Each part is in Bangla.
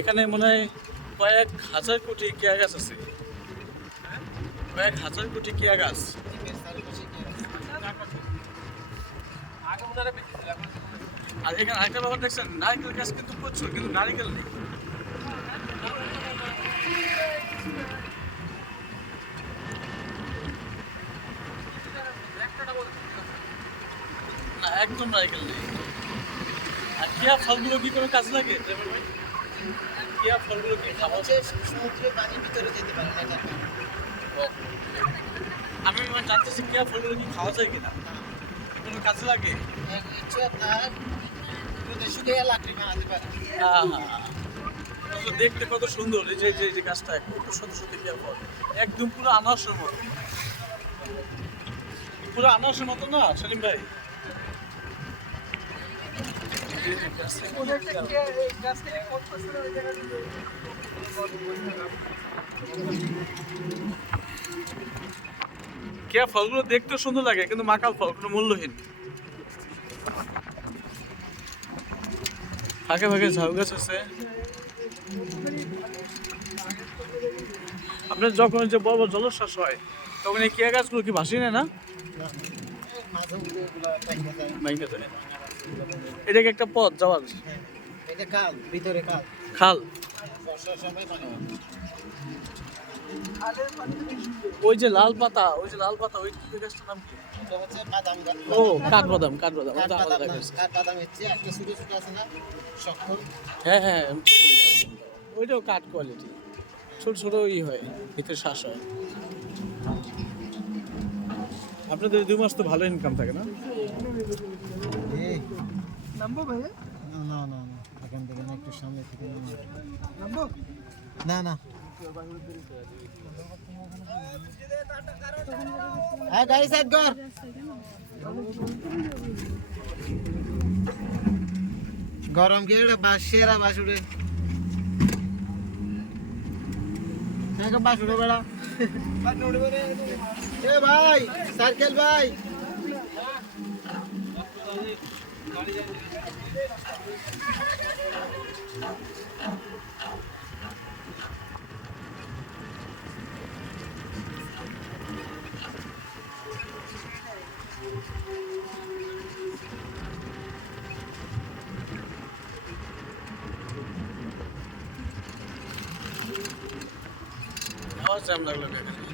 এখানে মনে হয় কয়েক হাজার কোটি কেয়া গাছ আছে। কয়েক হাজার কোটি কেয়া গাছ। আর এখানে আরেকটা ব্যাপার দেখছেন নারকেল গাছ কিন্তু প্রচুর কিন্তু নারকেল নেই না একদম নারকেল নেই। আর কেয়া ফলগুলো কি কোনো কাজ লাগে? কেয়া ফলগুলো কি খাওয়া হচ্ছে সমুদ্রের পানির ভিতরে যেতে পারে না এটা। আমি মানে জানতেছি কেয়া ফলগুলো কি খাওয়া যায় কিনা? কোনো কাজে লাগে? এক ইচ্ছে আপনার রোদে শুকিয়ে লাকড়ি বানাতে পারে। হ্যাঁ হ্যাঁ তো দেখতে কত সুন্দর এই যে এই যে- যে গাছটা কত শত শত কেয়া ফল। একদম পুরো আনারসের মতো। পুরো আনারসের মতো না সেলিম ভাই? কেয়া ফলগুলো দেখতে সুন্দর লাগে কিন্তু মাকাল ফল কোনো মূল্যহীন। ফাঁকে ফাঁকে ঝাউ গাছ আছে। আপনার যখন যে বড় বড় জলোচ্ছ্বাস হয় তখন এই কেয়া গাছগুলো কি ভাসি নেয় না। এটা কি একটা পথ যাওয়ার হ্যাঁ। এটা কাল ভিতরে খাল। বর্ষার সময় পানি হয়। ওই যে লাল পাতা ওই যে লাল পাতা ওই গাছটার নাম কি? এটা হচ্ছে বাদাম গাছ। ও কাঠবাদাম কাঠবাদাম কাঠবাদাম আলাদা না, গাছ। কাঠবাদাম হচ্ছে একটা ছোট ছোট আছে না হ্যাঁ হ্যাঁ। ওইটাও কাঠ কোয়ালিটি ছোট ছোট ই হয় ভিতরে শ্বাস হয়। আপনাদের দুই মাস তো ভালো ইনকাম থাকে না? নামবো ভাইয়া না না না এখান থেকে না একটু সামনে থেকে নামবো? না না। হ্যাঁ গাড়ি সাইড কর। গরম কি এটা বাস সেরা বাস উড়ে হ্যাঁ বাস উড়ে বেড়া। এ ভাই সাইকেল ভাই। Yavaş yamlarla bekleyin.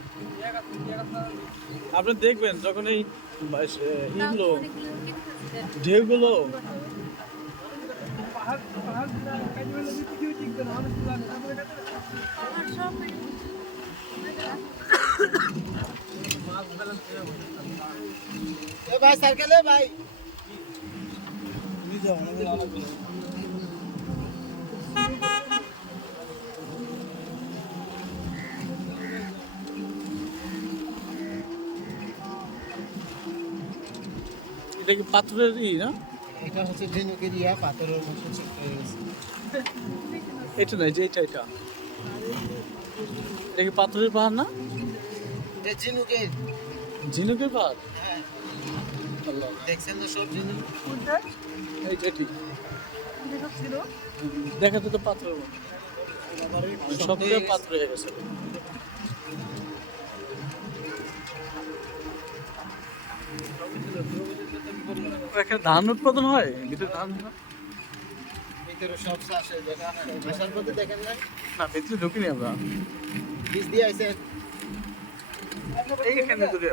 আপনি দেখবেন যখন এই ইগুলো ঢেউগুলো পাহাড় পাহাড় কাটিয়ে যদি এটা কি পাথরের ই না? এটা হচ্ছে ঝিনুকের ইয়া পাথরের মতো এটা নয় যে এটা এটা। এটা কি পাথরের পাহাড় না? এটা ঝিনুকের ঝিনুকের পাহাড়? হ্যাঁ। আল্লাহ। দেখছেন তো সব ঝিনুক কোনটা? এই যে এটি। দেখা তো পাথরের মতো। সব হয়ে পাথর হয়ে গেছে। এখানে ধান উৎপাদন হয়? ভিতরে ধান? ভিতরে সব দেখা আসার পথে দেখেন না না ভিতরে ঢুকিনি আমরা। বীজ দিয়ে আইছে। এইখানে দূরে।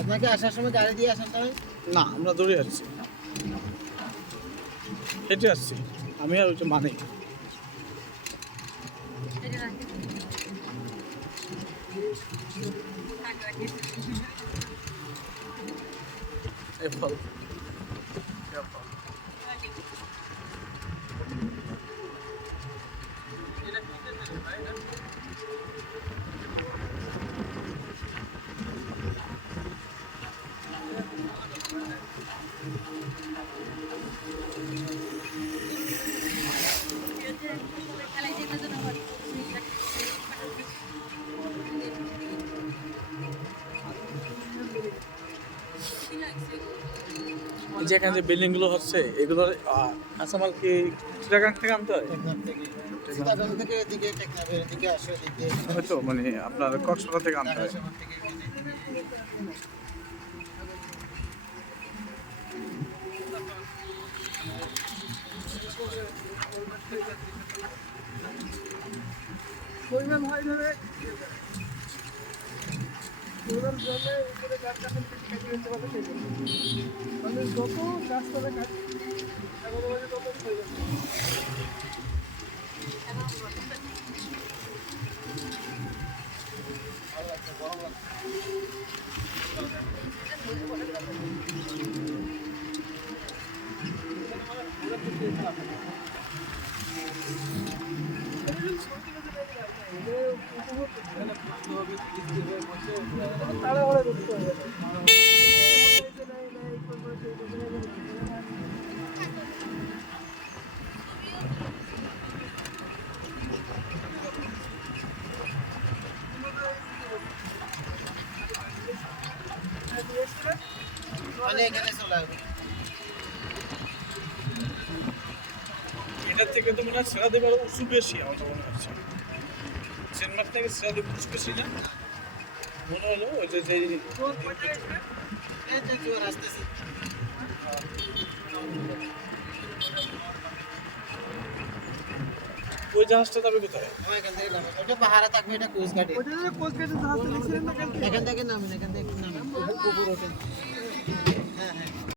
আপনাকে আসার সময় গাড়ি দিয়ে আসার সময়? না আমরা দৌড়ে আসছি। হেঁটে আসছি। আমি আর ওইটা মানে এটা রাখি। 哎呀 যে এখানে যে বিল্ডিংগুলো হচ্ছে এগুলোর কাঁচামাল কি চিটাগাং থেকে আনতে হয়? হয়তো মানে আপনার কক্সবাজার থেকে আনতে হয়। হয় গাছ। মানে যত গাছ এগারো বাজে তত এটার থেকে তো মনে হয় সেরাদ্বীপ আরও উঁচু বেশি আমার মনে হচ্ছে। থেকে সেরাদ্বীপ উঁচু বেশি না মনে হলো ওই যে আসতেছে। ওই জাহাজটা যাবে কোথায়? এখান থেকে নামে। ওটা পাহাড়ে থাকবে এটা কোচ ওটা যে জাহাজ লিখছিলেন না কালকে? এখান থেকে নামেন এখান থেকে নামেন। পুকুর ওঠেন হ্যাঁ হ্যাঁ।